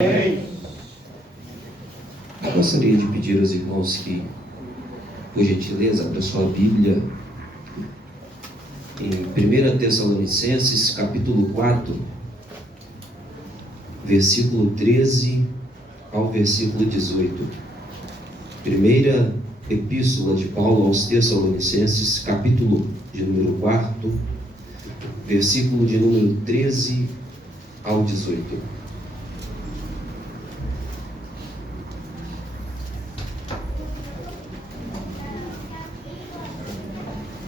Eu gostaria de pedir aos irmãos que, por gentileza, abram sua Bíblia em 1 Tessalonicenses, capítulo 4, versículo 13 ao versículo 18. Primeira Epístola de Paulo aos Tessalonicenses, capítulo de número 4, versículo de número 13 ao 18.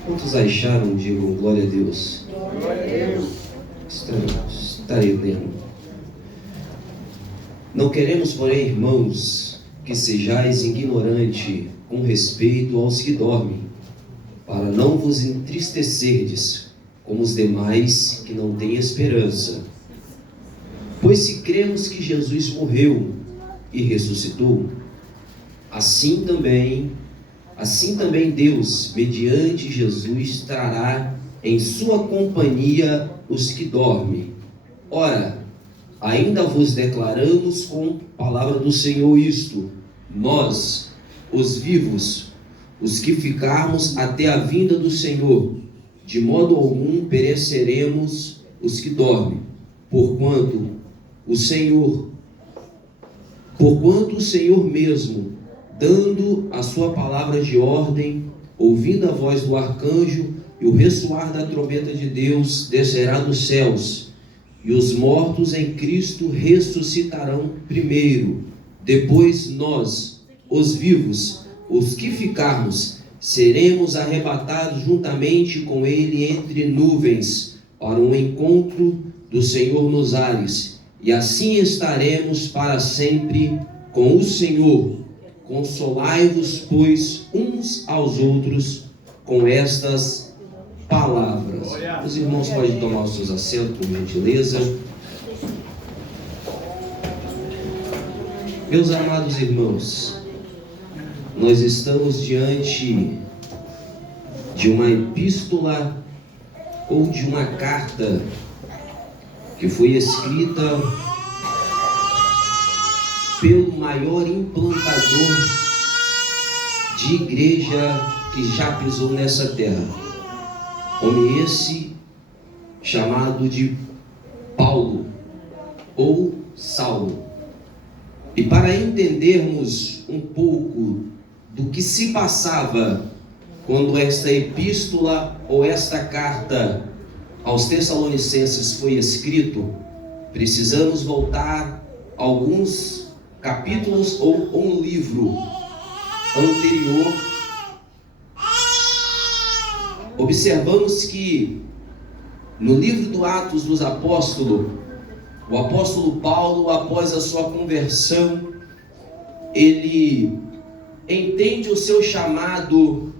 Quantos acharam? Digam glória a Deus. Glória a Deus. Estarei lendo. Não queremos, porém, irmãos, que sejais ignorantes com respeito aos que dormem, para não vos entristecerdes, como os demais que não têm esperança. Pois se cremos que Jesus morreu e ressuscitou, assim também Deus, mediante Jesus, trará em sua companhia os que dormem. Ora, ainda vos declaramos com palavra do Senhor isto: nós, os vivos, os que ficarmos até a vinda do Senhor, de modo algum pereceremos os que dormem, porquanto o Senhor mesmo, dando a sua palavra de ordem, ouvindo a voz do arcanjo e o ressoar da trombeta de Deus, descerá dos céus, e os mortos em Cristo ressuscitarão primeiro. Depois nós, os vivos, os que ficarmos, seremos arrebatados juntamente com Ele entre nuvens, para um encontro do Senhor nos ares, e assim estaremos para sempre com o Senhor. Consolai-vos, pois, uns aos outros com estas palavras. Os irmãos podem tomar os seus assentos, por gentileza. Meus amados irmãos, nós estamos diante de uma epístola ou de uma carta que foi escrita pelo maior implantador de igreja que já pisou nessa terra. Homem esse chamado de Paulo ou Saulo. E para entendermos um pouco do que se passava quando esta epístola ou esta carta aos Tessalonicenses foi escrito, precisamos voltar alguns capítulos ou um livro anterior. Observamos que no livro do Atos dos Apóstolos, o apóstolo Paulo, após a sua conversão, ele entende o seu chamado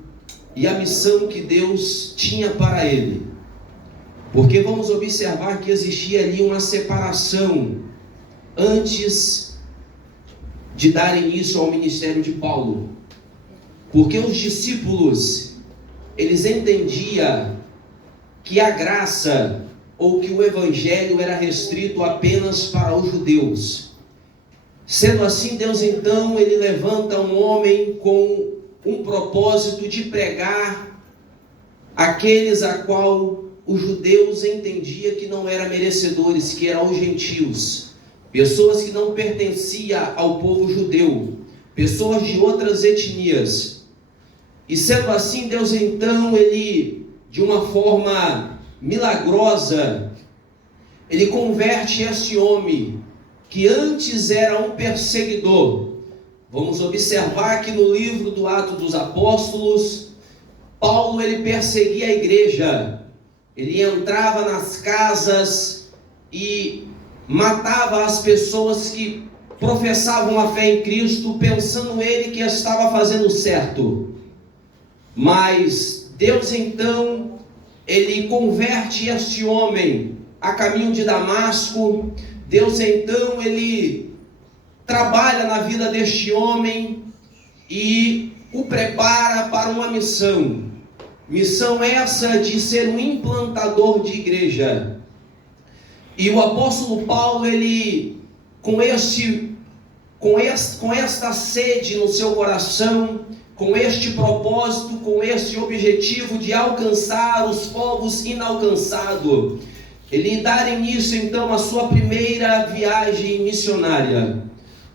e a missão que Deus tinha para ele. Porque vamos observar que existia ali uma separação antes de dar início ao ministério de Paulo, porque os discípulos, eles entendiam que a graça ou que o evangelho era restrito apenas para os judeus. Sendo assim, Deus então, ele levanta um homem com um propósito de pregar aqueles a qual os judeus entendiam que não eram merecedores, que eram os gentios. Pessoas que não pertenciam ao povo judeu, pessoas de outras etnias. E sendo assim, Deus então, ele, de uma forma milagrosa, ele converte esse homem, que antes era um perseguidor. Vamos observar que no livro do Atos dos Apóstolos, Paulo, ele perseguia a igreja, ele entrava nas casas e matava as pessoas que professavam a fé em Cristo, pensando ele que estava fazendo certo. Mas Deus então, ele converte este homem a caminho de Damasco. Deus então, ele trabalha na vida deste homem e o prepara para uma missão. Missão essa de ser um implantador de igreja. E o apóstolo Paulo, ele com esta sede no seu coração, com este propósito, com este objetivo de alcançar os povos inalcançados. Ele dá início então à sua primeira viagem missionária.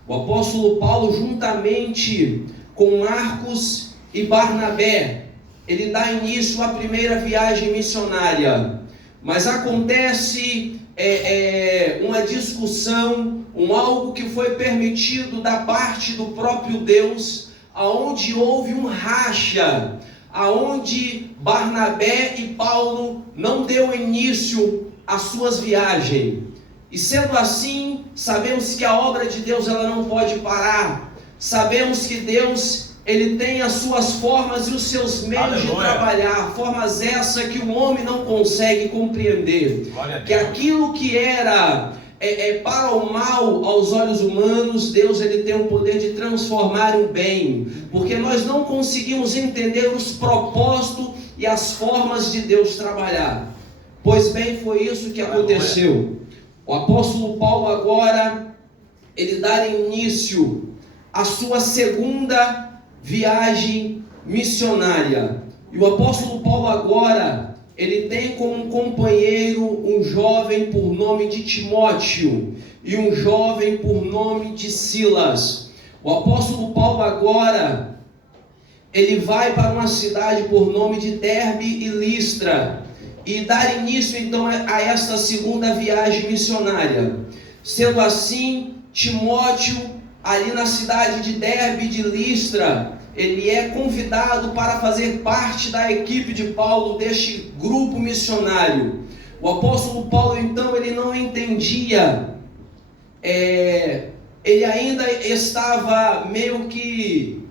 O apóstolo Paulo, juntamente com Marcos e Barnabé, ele dá início à primeira viagem missionária. Mas acontece uma discussão, algo que foi permitido da parte do próprio Deus, aonde houve um racha, aonde Barnabé e Paulo não deu início às suas viagens. E sendo assim, sabemos que a obra de Deus ela não pode parar. Sabemos que Deus ele tem as suas formas e os seus meios de trabalhar, formas essas que o homem não consegue compreender. Que aquilo que era para o mal aos olhos humanos, Deus ele tem o poder de transformar em bem, porque nós não conseguimos entender os propósitos e as formas de Deus trabalhar. Pois bem, foi isso que aconteceu. O apóstolo Paulo agora, ele dá início à sua segunda viagem missionária. E o apóstolo Paulo agora, ele tem como companheiro um jovem por nome de Timóteo e um jovem por nome de Silas. O apóstolo Paulo agora, ele vai para uma cidade por nome de Derbe e Listra e dar início então a esta segunda viagem missionária. Sendo assim, Timóteo, ali na cidade de Derbe e de Listra, ele é convidado para fazer parte da equipe de Paulo, deste grupo missionário. O apóstolo Paulo, então, ele não entendia, ele ainda estava meio que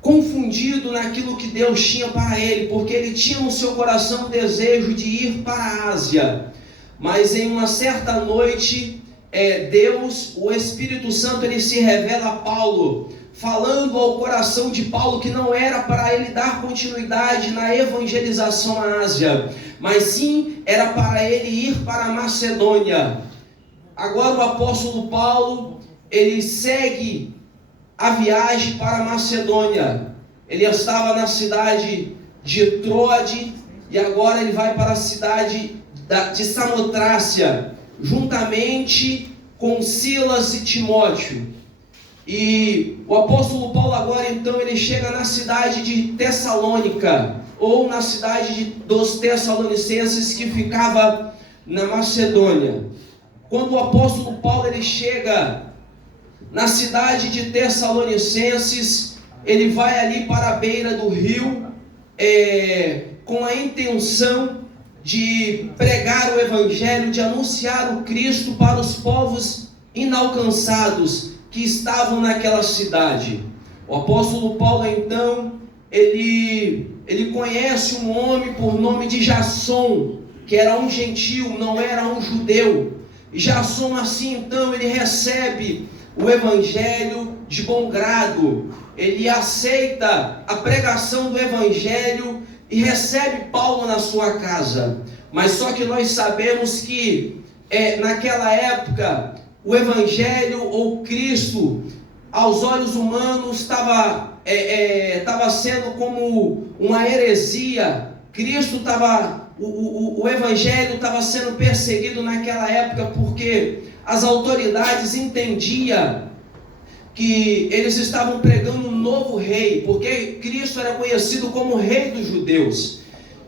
confundido naquilo que Deus tinha para ele, porque ele tinha no seu coração o desejo de ir para a Ásia. Mas em uma certa noite, Deus, o Espírito Santo, ele se revela a Paulo, falando ao coração de Paulo que não era para ele dar continuidade na evangelização à Ásia, mas sim era para ele ir para a Macedônia. Agora o apóstolo Paulo, ele segue a viagem para a Macedônia. Ele estava na cidade de Troade e agora ele vai para a cidade de Samotrácia, juntamente com Silas e Timóteo. E o apóstolo Paulo agora então ele chega na cidade de Tessalônica, ou na cidade dos Tessalonicenses, que ficava na Macedônia. Quando o apóstolo Paulo ele chega na cidade de Tessalonicenses, ele vai ali para a beira do rio, com a intenção de pregar o evangelho, de anunciar o Cristo para os povos inalcançados que estavam naquela cidade. O apóstolo Paulo então, ele conhece um homem por nome de Jasson, que era um gentil, não era um judeu. E Jasson assim então, ele recebe o evangelho de bom grado, ele aceita a pregação do evangelho e recebe Paulo na sua casa. Mas só que nós sabemos que naquela época o evangelho ou Cristo aos olhos humanos estava sendo como uma heresia. O evangelho estava sendo perseguido naquela época porque as autoridades entendiam que eles estavam pregando um novo rei, porque Cristo era conhecido como rei dos judeus.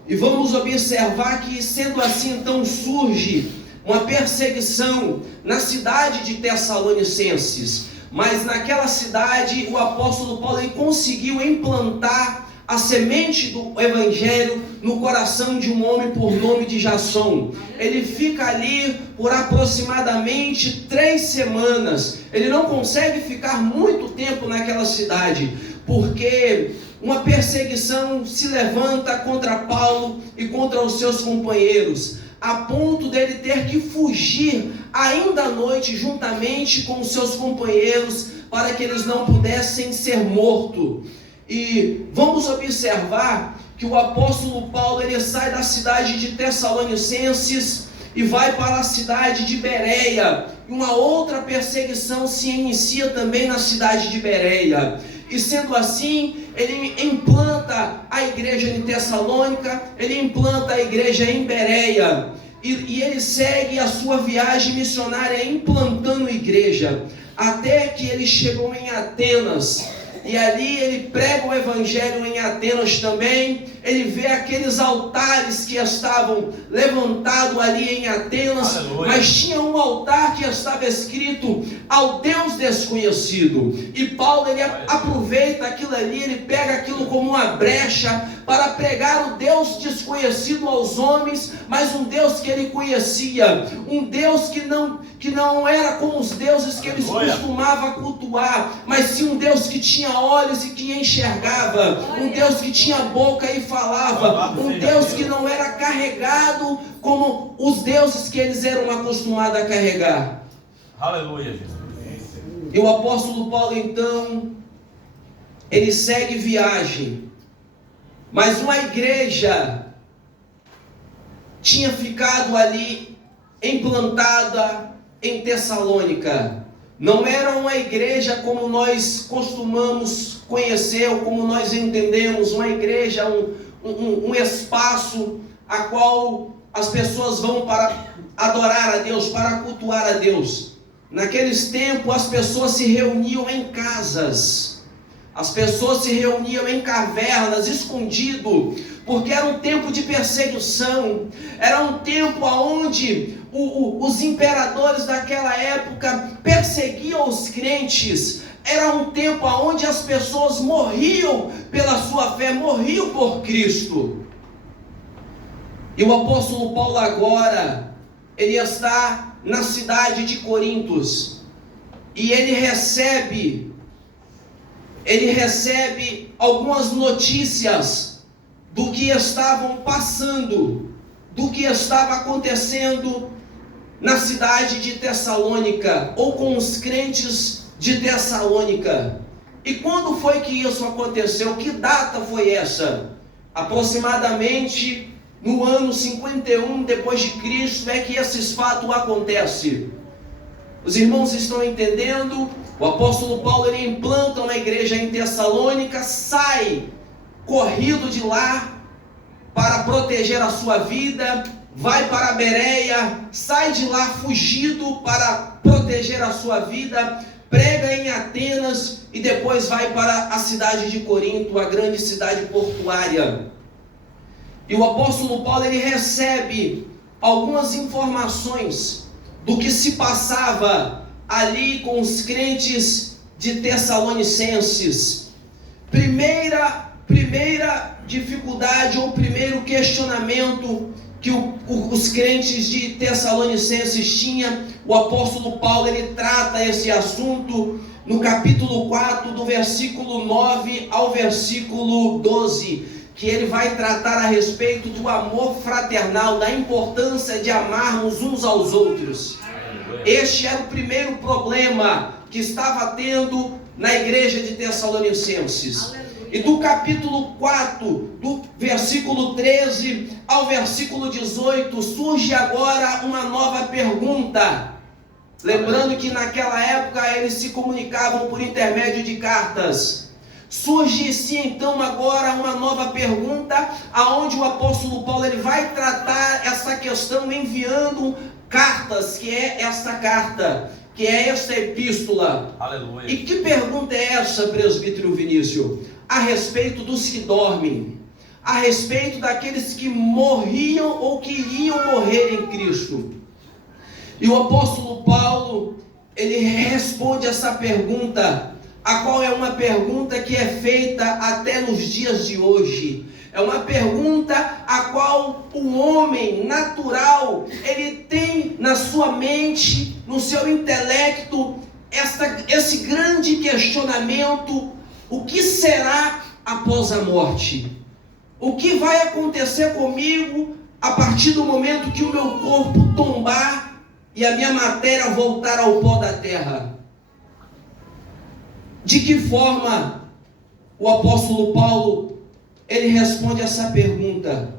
E vamos observar que, sendo assim, então surge uma perseguição na cidade de Tessalonicenses. Mas naquela cidade o apóstolo Paulo ele conseguiu implantar a semente do evangelho no coração de um homem por nome de Jasson. Ele fica ali por aproximadamente 3 semanas. Ele não consegue ficar muito tempo naquela cidade, porque uma perseguição se levanta contra Paulo e contra os seus companheiros, a ponto dele ter que fugir ainda à noite juntamente com os seus companheiros, para que eles não pudessem ser mortos. E vamos observar que o apóstolo Paulo ele sai da cidade de Tessalonicenses e vai para a cidade de Bereia. E uma outra perseguição se inicia também na cidade de Bereia. E sendo assim, ele implanta a igreja em Tessalônica, ele implanta a igreja em Bereia. E ele segue a sua viagem missionária implantando igreja, até que ele chegou em Atenas. E ali ele prega o evangelho em Atenas também. Ele vê aqueles altares que estavam levantados ali em Atenas. Aleluia. Mas tinha um altar que estava escrito ao Deus desconhecido. E Paulo ele aproveita aquilo ali, ele pega aquilo como uma brecha para pregar o Deus desconhecido aos homens, mas um Deus que ele conhecia, um Deus que não era como os deuses que eles costumavam cultuar, mas sim um Deus que tinha olhos e que enxergava, um Deus que tinha boca e falava, um Deus que não era carregado como os deuses que eles eram acostumados a carregar. Aleluia, Jesus. E o apóstolo Paulo então, ele segue viagem, mas uma igreja tinha ficado ali implantada em Tessalônica. Não era uma igreja como nós costumamos conhecer, ou como nós entendemos, uma igreja, um espaço a qual as pessoas vão para adorar a Deus, para cultuar a Deus. Naqueles tempos as pessoas se reuniam em casas, as pessoas se reuniam em cavernas, escondido, porque era um tempo de perseguição, era um tempo onde os imperadores daquela época perseguiam os crentes, era um tempo onde as pessoas morriam pela sua fé, morriam por Cristo. E o apóstolo Paulo agora, ele está na cidade de Corintos, e ele recebe algumas notícias do que estavam passando, do que estava acontecendo na cidade de Tessalônica, ou com os crentes de Tessalônica. E quando foi que isso aconteceu? Que data foi essa? Aproximadamente no ano 51 depois de Cristo é que esses fatos acontecem. Os irmãos estão entendendo? O apóstolo Paulo ele implanta uma igreja em Tessalônica, sai corrido de lá para proteger a sua vida, vai para Bereia, sai de lá fugido para proteger a sua vida, prega em Atenas e depois vai para a cidade de Corinto, a grande cidade portuária. E o apóstolo Paulo ele recebe algumas informações do que se passava ali com os crentes de Tessalonicenses. Primeira dificuldade ou primeiro questionamento que os crentes de Tessalonicenses tinham, o apóstolo Paulo ele trata esse assunto no capítulo 4, do versículo 9 ao versículo 12, que ele vai tratar a respeito do amor fraternal, da importância de amarmos uns aos outros. Este era o primeiro problema que estava tendo na igreja de Tessalonicenses. E do capítulo 4, do versículo 13 ao versículo 18, surge agora uma nova pergunta. Lembrando que naquela época eles se comunicavam por intermédio de cartas. Surge-se então agora uma nova pergunta, aonde o apóstolo Paulo ele vai tratar essa questão enviando cartas, que é esta carta, que é esta epístola. Aleluia. E que pergunta é essa, presbítero Vinícius? A respeito dos que dormem, a respeito daqueles que morriam ou que iriam morrer em Cristo. E o apóstolo Paulo, ele responde essa pergunta, a qual é uma pergunta que é feita até nos dias de hoje. É uma pergunta a qual o homem natural, ele tem na sua mente, no seu intelecto, esse grande questionamento: o que será após a morte? O que vai acontecer comigo a partir do momento que o meu corpo tombar e a minha matéria voltar ao pó da terra? De que forma o apóstolo Paulo ele responde essa pergunta?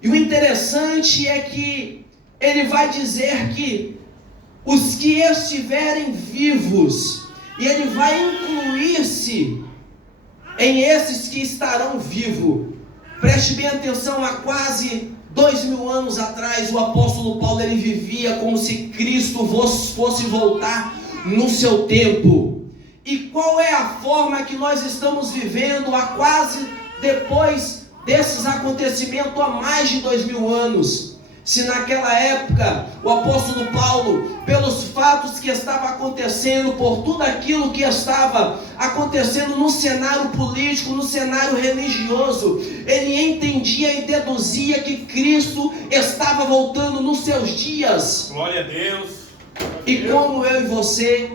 E o interessante é que ele vai dizer que os que estiverem vivos, e ele vai incluir-se em esses que estarão vivos. Preste bem atenção, há quase 2000 anos atrás, o apóstolo Paulo, ele vivia como se Cristo fosse voltar no seu tempo. E qual é a forma que nós estamos vivendo há quase, depois desses acontecimentos, há mais de 2000 anos? Se naquela época o apóstolo Paulo, pelos fatos que estavam acontecendo, por tudo aquilo que estava acontecendo no cenário político, no cenário religioso, ele entendia e deduzia que Cristo estava voltando nos seus dias. Glória a Deus. E como eu e você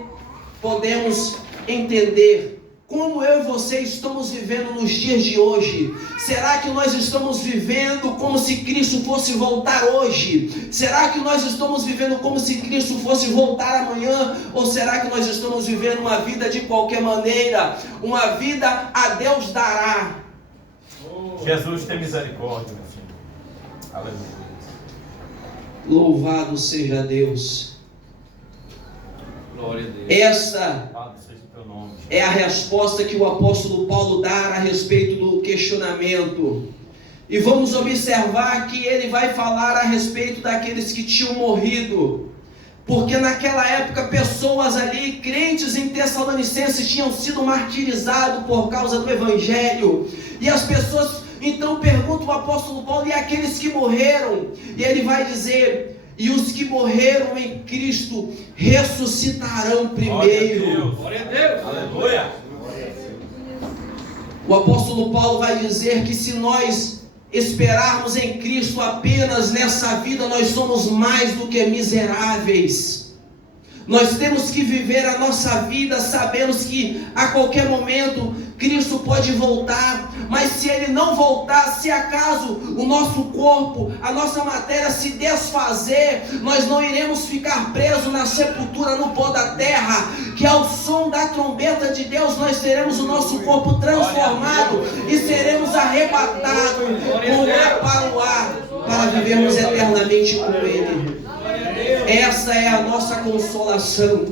podemos entender? Como eu e você estamos vivendo nos dias de hoje? Será que nós estamos vivendo como se Cristo fosse voltar hoje? Será que nós estamos vivendo como se Cristo fosse voltar amanhã? Ou será que nós estamos vivendo uma vida de qualquer maneira? Uma vida a Deus dará. Jesus tem misericórdia, meu filho. Aleluia. Louvado seja Deus. Glória a Deus. Essa é a resposta que o apóstolo Paulo dá a respeito do questionamento. E vamos observar que ele vai falar a respeito daqueles que tinham morrido. Porque naquela época pessoas ali, crentes em Tessalonicenses, tinham sido martirizados por causa do Evangelho. E as pessoas então perguntam ao apóstolo Paulo, e aqueles que morreram? E ele vai dizer... E os que morreram em Cristo ressuscitarão primeiro. Glória a Deus. Aleluia. O apóstolo Paulo vai dizer que se nós esperarmos em Cristo apenas nessa vida, nós somos mais do que miseráveis. Nós temos que viver a nossa vida, sabemos que a qualquer momento Cristo pode voltar, mas se Ele não voltar, se acaso o nosso corpo, a nossa matéria se desfazer, nós não iremos ficar presos na sepultura, no pó da terra, que ao som da trombeta de Deus nós teremos o nosso corpo transformado e seremos arrebatados com ar para o ar, para vivermos eternamente com Ele. Essa é a nossa consolação,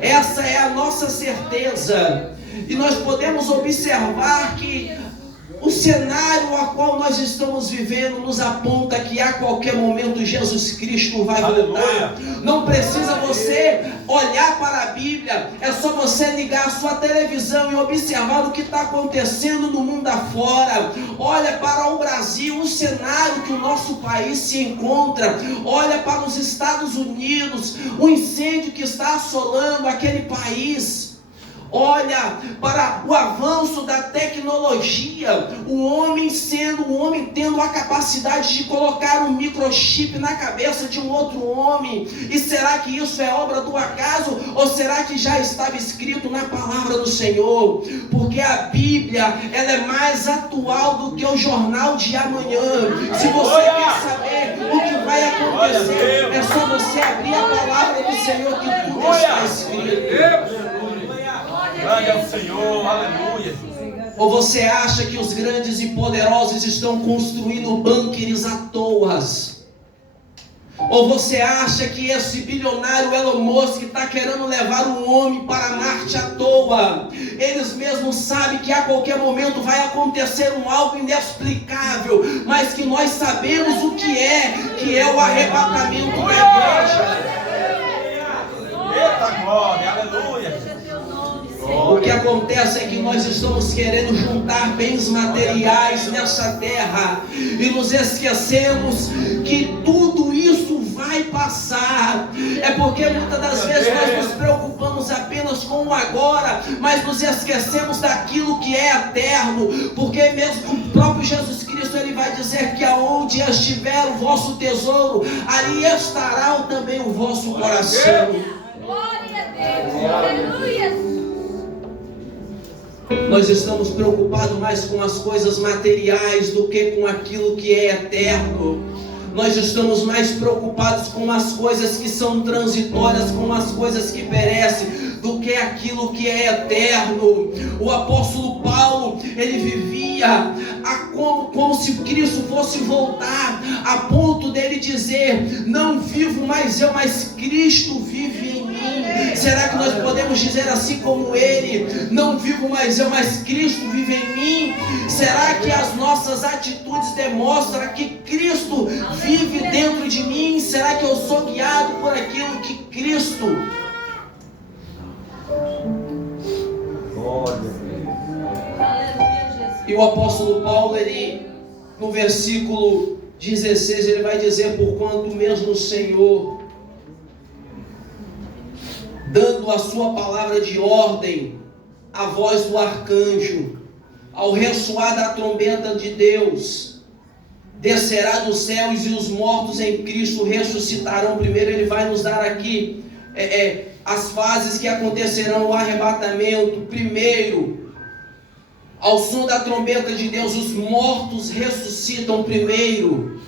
essa é a nossa certeza. E nós podemos observar que o cenário a qual nós estamos vivendo nos aponta que a qualquer momento Jesus Cristo vai voltar. Não precisa você olhar para a Bíblia, é só você ligar a sua televisão e observar o que está acontecendo no mundo afora. Olha para o Brasil, o cenário que o nosso país se encontra. Olha para os Estados Unidos, o incêndio que está assolando aquele país. Olha para o avanço da tecnologia, o homem tendo a capacidade de colocar um microchip na cabeça de um outro homem. E será que isso é obra do acaso? Ou será que já estava escrito na palavra do Senhor? Porque a Bíblia, ela é mais atual do que o jornal de amanhã. Se você quer saber o que vai acontecer, é só você abrir a palavra do Senhor que tudo está escrito. Glória ao Senhor, aleluia. Ou você acha que os grandes e poderosos estão construindo bunkers à toa? Ou você acha que esse bilionário Elon Musk está querendo levar um homem para Marte à toa? Eles mesmos sabem que a qualquer momento vai acontecer algo inexplicável, mas que nós sabemos o que é o arrebatamento da igreja. Eita glória, aleluia. O que acontece é que nós estamos querendo juntar bens materiais nessa terra e nos esquecemos que tudo isso vai passar. É porque muitas das vezes nós nos preocupamos apenas com o agora, mas nos esquecemos daquilo que é eterno. Porque mesmo o próprio Jesus Cristo, ele vai dizer que aonde estiver o vosso tesouro, ali estará também o vosso coração. Glória a Deus, aleluia. Nós estamos preocupados mais com as coisas materiais do que com aquilo que é eterno. Nós estamos mais preocupados com as coisas que são transitórias, com as coisas que perecem, do que aquilo que é eterno. O apóstolo Paulo, ele vivia como se Cristo fosse voltar, a ponto dele dizer: não vivo mais eu, mas Cristo vive em mim. Será que nós podemos dizer assim como ele? Não vivo mais eu, mas Cristo vive em mim. Será que as nossas atitudes demonstram que Cristo vive dentro de mim? Será que eu sou guiado por aquilo que Cristo... E o apóstolo Paulo, ele, no versículo 16, ele vai dizer: porquanto mesmo o Senhor, dando a sua palavra de ordem, a voz do arcanjo, ao ressoar da trombeta de Deus, descerá dos céus, e os mortos em Cristo ressuscitarão primeiro. Ele vai nos dar aqui as fases que acontecerão: o arrebatamento. Primeiro, ao som da trombeta de Deus, os mortos ressuscitam primeiro.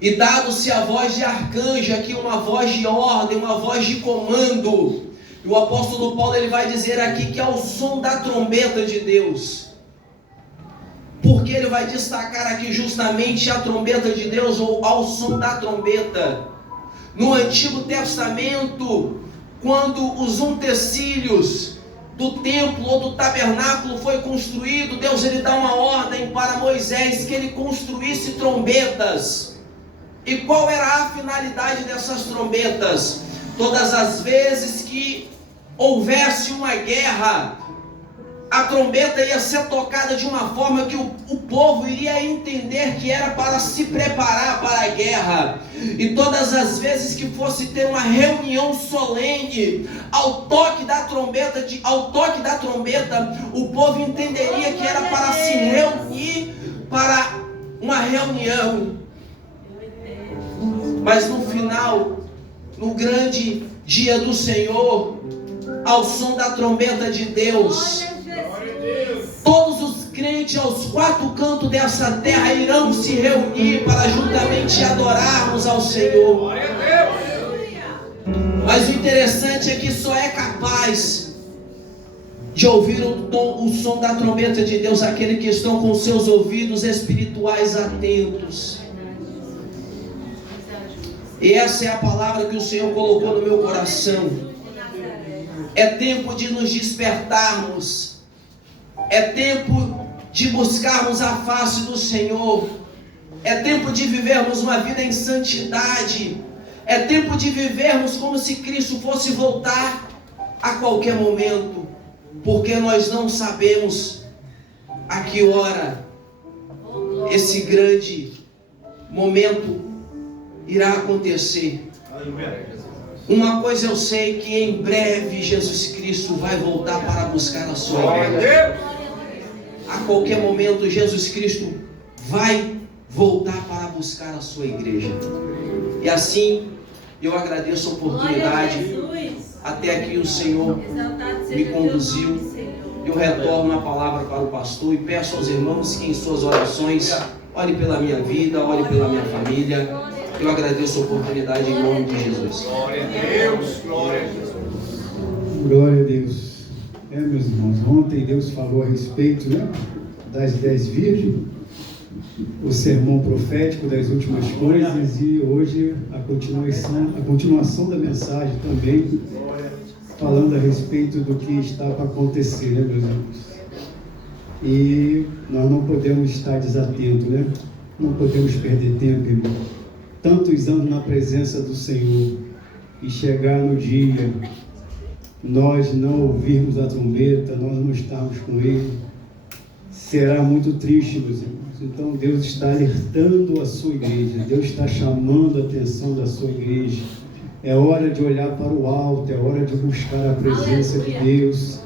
E dado-se a voz de arcanjo, aqui uma voz de ordem, uma voz de comando. E o apóstolo Paulo, ele vai dizer aqui que é o som da trombeta de Deus. Porque ele vai destacar aqui justamente a trombeta de Deus, ou ao som da trombeta. No Antigo Testamento, quando os utensílios do templo ou do tabernáculo foi construído, Deus, ele dá uma ordem para Moisés que ele construísse trombetas. E qual era a finalidade dessas trombetas? Todas as vezes que houvesse uma guerra, a trombeta ia ser tocada de uma forma que o povo iria entender que era para se preparar para a guerra. E todas as vezes que fosse ter uma reunião solene, ao toque da trombeta, o povo entenderia que era para se reunir para uma reunião. Mas no final, no grande dia do Senhor, ao som da trombeta de Deus, todos os crentes aos quatro cantos dessa terra irão se reunir para juntamente adorarmos ao Senhor. Mas o interessante é que só é capaz de ouvir o som da trombeta de Deus aquele que estão com seus ouvidos espirituais atentos. E essa é a palavra que o Senhor colocou no meu coração. É tempo de nos despertarmos. É tempo de buscarmos a face do Senhor. É tempo de vivermos uma vida em santidade. É tempo de vivermos como se Cristo fosse voltar a qualquer momento. Porque nós não sabemos a que hora esse grande momento irá acontecer. Uma coisa eu sei, que em breve Jesus Cristo vai voltar para buscar a sua igreja. A qualquer momento Jesus Cristo vai voltar para buscar a sua igreja. E assim eu agradeço a oportunidade. Até aqui o Senhor me conduziu. Eu retorno a palavra para o pastor e peço aos irmãos que em suas orações ore pela minha vida, ore pela minha família. Eu agradeço a oportunidade em nome de Jesus. Glória a Deus, glória a Jesus. Glória a Deus. Meus irmãos, ontem Deus falou a respeito, das 10 virgens, o sermão profético das últimas coisas, e hoje a continuação da mensagem também, falando a respeito do que está para acontecer, meus irmãos. E nós não podemos estar desatentos, Não podemos perder tempo, irmão. Tantos anos na presença do Senhor, e chegar no dia, nós não ouvirmos a trombeta, nós não estarmos com Ele, será muito triste, meus irmãos. Então Deus está alertando a sua igreja, Deus está chamando a atenção da sua igreja. É hora de olhar para o alto, é hora de buscar a presença de Deus.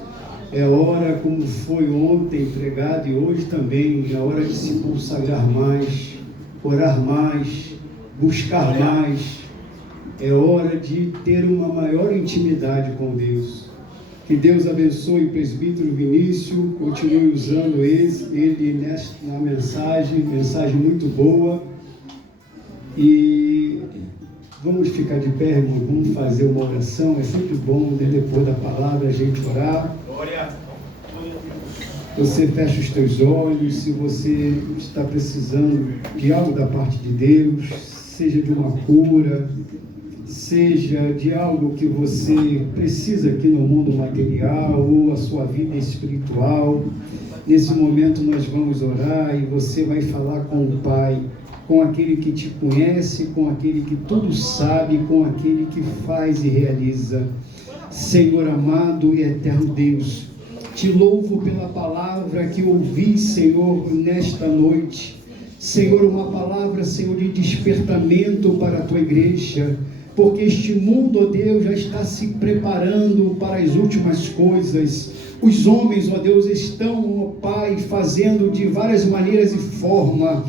É hora, como foi ontem pregado e hoje também, é hora de se consagrar mais, orar mais, buscar mais. É hora de ter uma maior intimidade com Deus. Que Deus abençoe o presbítero Vinícius, continue usando ele na mensagem muito boa. E Vamos ficar de pé, irmão, vamos fazer uma oração. É sempre bom, né, depois da palavra, a gente orar. Glória. Você fecha os teus olhos, se você está precisando de algo da parte de Deus, seja de uma cura, seja de algo que você precisa aqui no mundo material ou a sua vida espiritual. Nesse momento nós vamos orar e você vai falar com o Pai, com aquele que te conhece, com aquele que tudo sabe, com aquele que faz e realiza. Senhor amado e eterno Deus, te louvo pela palavra que ouvi, Senhor, nesta noite. Senhor, uma palavra, Senhor, de despertamento para a tua igreja, porque este mundo, ó Deus, já está se preparando para as últimas coisas. Os homens, ó Deus, estão, ó Pai, fazendo de várias maneiras e formas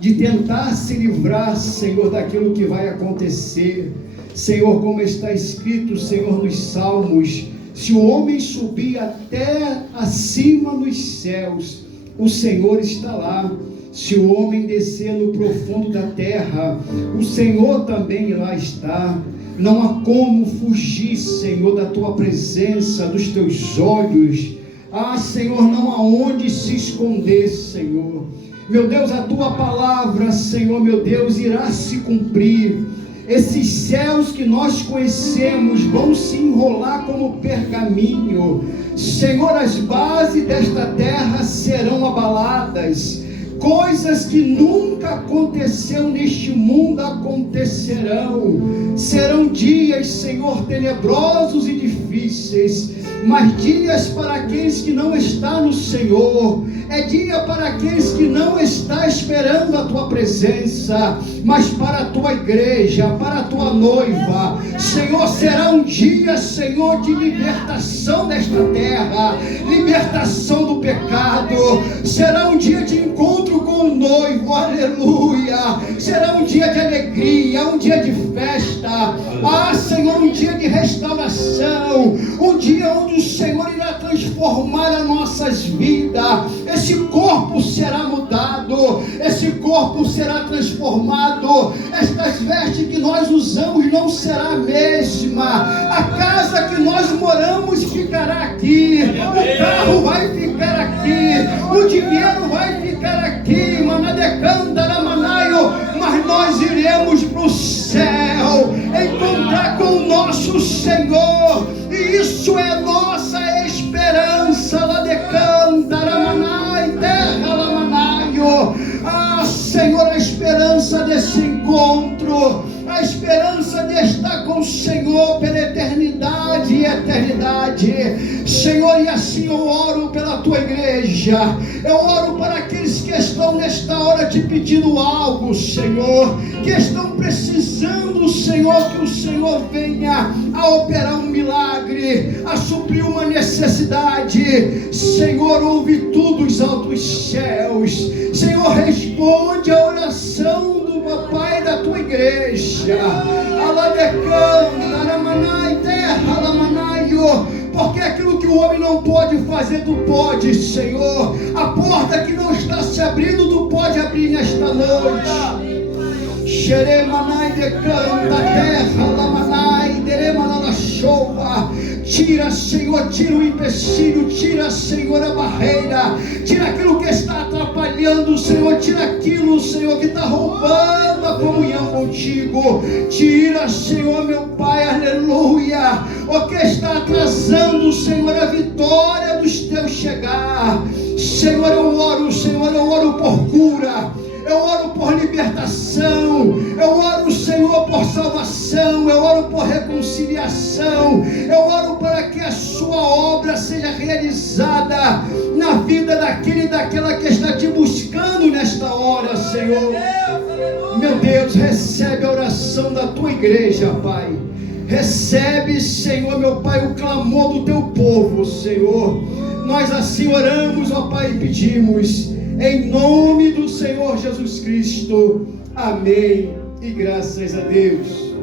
de tentar se livrar, Senhor, daquilo que vai acontecer. Senhor, como está escrito, Senhor, nos Salmos, se o homem subir até acima nos céus, o Senhor está lá. Se o homem descer no profundo da terra, o Senhor também lá está. Não há como fugir, Senhor, da tua presença, dos teus olhos. Ah, Senhor, não há onde se esconder, Senhor. Meu Deus, a tua palavra, Senhor, meu Deus, irá se cumprir. Esses céus que nós conhecemos vão se enrolar como pergaminho. Senhor, as bases desta terra serão abaladas. Coisas que nunca aconteceu neste mundo acontecerão. Serão dias, Senhor, tenebrosos e difíceis, mas dias para aqueles que não estão no Senhor. É dia para aqueles que não estão esperando a tua presença, mas para a tua igreja, para a tua noiva. Senhor, será um dia, Senhor, de libertação desta terra, libertação do pecado. Será um dia de encontro com o noivo, aleluia. Será um dia de alegria, um dia de festa. Ah, Senhor, um dia de restauração, um dia onde o Senhor irá transformar as nossas vidas. Esse corpo será mudado, esse corpo será transformado. Estas vestes que nós usamos não será a mesma. A casa que nós moramos ficará aqui, o carro vai ficar aqui, o dinheiro vai ficar aqui, mas nós iremos para o céu, encontrar com o nosso Senhor, e isso é nossa esperança. Lá de Cantaramanai, terra Lamanaio. Ah, Senhor, a esperança desse encontro, a esperança de estar com o Senhor pela eternidade e eternidade. Senhor, e assim eu oro pela tua igreja, eu oro para aqueles que estão nesta hora te pedindo algo, Senhor, que estão precisando, Senhor, que o Senhor venha a operar um milagre, a suprir uma necessidade. Senhor, ouve tudo os altos céus. Senhor, responde a oração do Pai da tua igreja. Porque aquilo que o homem não pode fazer, tu pode, Senhor. A porta que não está se abrindo, tu pode abrir nesta noite. Xeremanai de canta, terra, lamanai, deremanala chova. Tira, Senhor, tira o empecilho, tira, Senhor, a barreira, tira aquilo que está atrapalhando, Senhor, tira aquilo, Senhor, que está roubando a comunhão contigo. Tira, Senhor, meu Pai, aleluia, o que está atrasando, Senhor, a vitória dos teus chegar. Senhor, eu oro por cura, eu oro por libertação, eu oro, Senhor, por salvação, eu oro por reconciliação, eu oro para que a sua obra seja realizada na vida daquele e daquela que está te buscando nesta hora, Senhor. Meu Deus, recebe a oração da tua igreja, Pai. Recebe, Senhor, meu Pai, o clamor do teu povo, Senhor. Nós assim oramos, ó Pai, e pedimos em nome do Senhor Jesus Cristo. Amém. E graças a Deus.